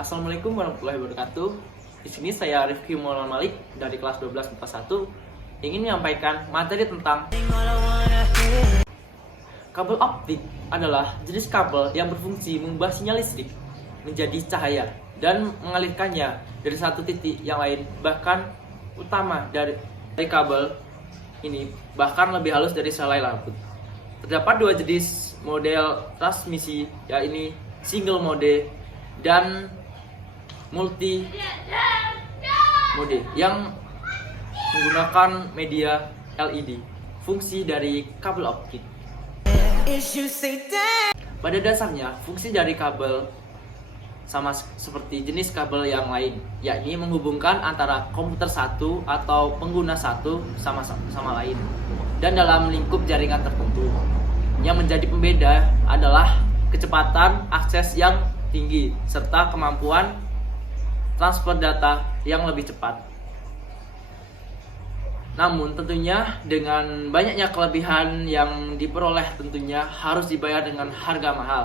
Assalamualaikum warahmatullahi wabarakatuh. Di sini saya Rifki Maulana Malik dari kelas 12 MIPA 1 ingin menyampaikan materi tentang kabel optik adalah jenis kabel yang berfungsi mengubah sinyal listrik menjadi cahaya dan mengalirkannya dari satu titik yang lain, bahkan utama dari kabel ini bahkan lebih halus dari selai rambut. Terdapat dua jenis model transmisi, yaitu single mode dan multi mode yang menggunakan media LED. Fungsi dari kabel optik. Pada dasarnya, fungsi dari kabel sama seperti jenis kabel yang lain, yakni menghubungkan antara komputer satu atau pengguna satu sama lain dan dalam lingkup jaringan tertentu. Yang menjadi pembeda adalah kecepatan akses yang tinggi serta kemampuan transfer data yang lebih cepat. Namun tentunya dengan banyaknya kelebihan yang diperoleh tentunya harus dibayar dengan harga mahal.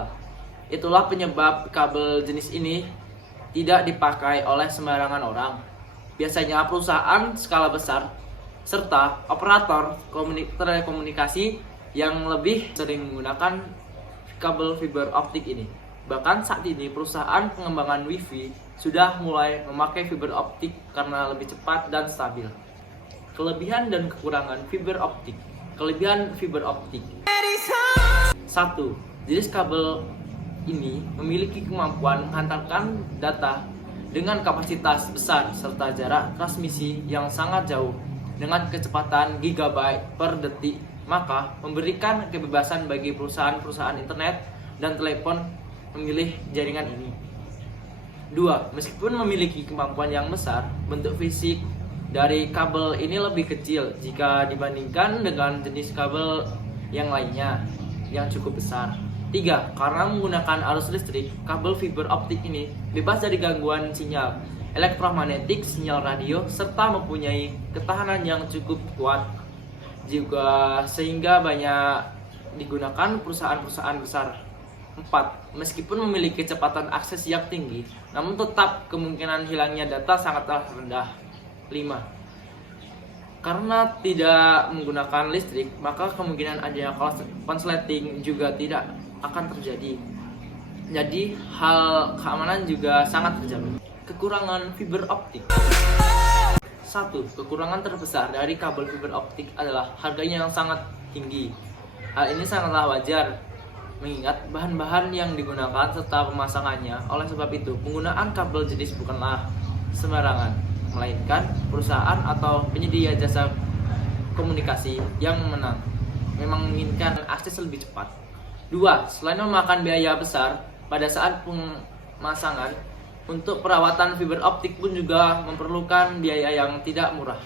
Itulah penyebab kabel jenis ini tidak dipakai oleh sembarangan orang. Biasanya perusahaan skala besar serta operator telekomunikasi yang lebih sering menggunakan kabel fiber optik ini. Bahkan saat ini perusahaan pengembangan Wi-Fi sudah mulai memakai fiber optik karena lebih cepat dan stabil. Kelebihan dan kekurangan fiber optik. Kelebihan fiber optik. 1. Jenis kabel ini memiliki kemampuan menghantarkan data dengan kapasitas besar serta jarak transmisi yang sangat jauh dengan kecepatan gigabyte per detik, maka memberikan kebebasan bagi perusahaan-perusahaan internet dan telepon memilih jaringan ini. 2. Meskipun memiliki kemampuan yang besar, bentuk fisik dari kabel ini lebih kecil jika dibandingkan dengan jenis kabel yang lainnya yang cukup besar. 3. Karena menggunakan arus listrik, kabel fiber optik ini bebas dari gangguan sinyal elektromagnetik, sinyal radio, serta mempunyai ketahanan yang cukup kuat juga sehingga banyak digunakan perusahaan-perusahaan besar. 4. Meskipun memiliki kecepatan akses yang tinggi, namun tetap kemungkinan hilangnya data sangatlah rendah. 5. Karena tidak menggunakan listrik, maka kemungkinan adanya konsleting juga tidak akan terjadi. Jadi hal keamanan juga sangat terjamin. Kekurangan fiber optik. 1. Kekurangan terbesar dari kabel fiber optik adalah harganya yang sangat tinggi. Hal ini sangatlah wajar mengingat bahan-bahan yang digunakan serta pemasangannya. Oleh sebab itu, penggunaan kabel jenis bukanlah sembarangan, melainkan perusahaan atau penyedia jasa komunikasi yang memang menginginkan akses lebih cepat. 2. Selain memakan biaya besar pada saat pemasangan, untuk perawatan fiber optik pun juga memerlukan biaya yang tidak murah.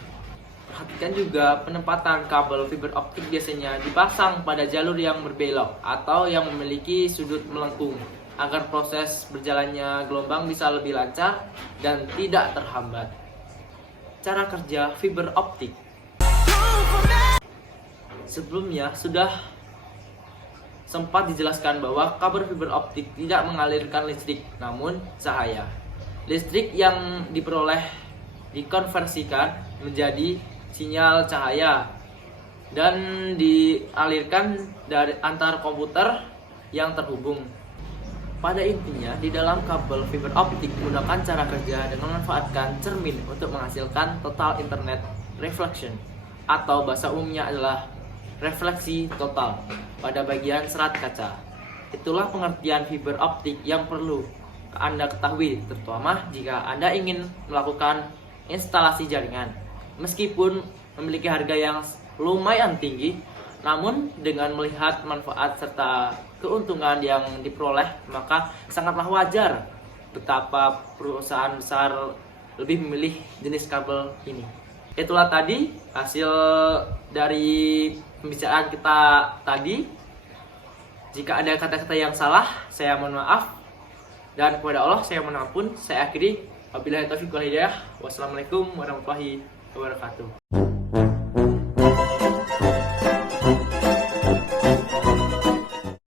Perhatikan juga penempatan kabel fiber optik biasanya dipasang pada jalur yang berbelok atau yang memiliki sudut melengkung agar proses berjalannya gelombang bisa lebih lancar dan tidak terhambat. Cara kerja fiber optik. Sebelumnya sudah sempat dijelaskan bahwa kabel fiber optik tidak mengalirkan listrik, namun cahaya. Listrik yang diperoleh dikonversikan menjadi sinyal cahaya dan dialirkan dari antar komputer yang terhubung. Pada intinya, di dalam kabel fiber optik menggunakan cara kerja dengan memanfaatkan cermin untuk menghasilkan total internet reflection, atau bahasa umumnya adalah refleksi total pada bagian serat kaca. Itulah pengertian fiber optik yang perlu Anda ketahui, terutama jika Anda ingin melakukan instalasi jaringan. Meskipun memiliki harga yang lumayan tinggi, namun dengan melihat manfaat serta keuntungan yang diperoleh, maka sangatlah wajar betapa perusahaan besar lebih memilih jenis kabel ini. Itulah tadi hasil dari pembicaraan kita tadi. Jika ada kata-kata yang salah, saya mohon maaf. Dan kepada Allah saya mohon ampun. Saya akhiri. Wabillahi taufiq wal hidayah. Wassalamualaikum warahmatullahi wabarakatuh.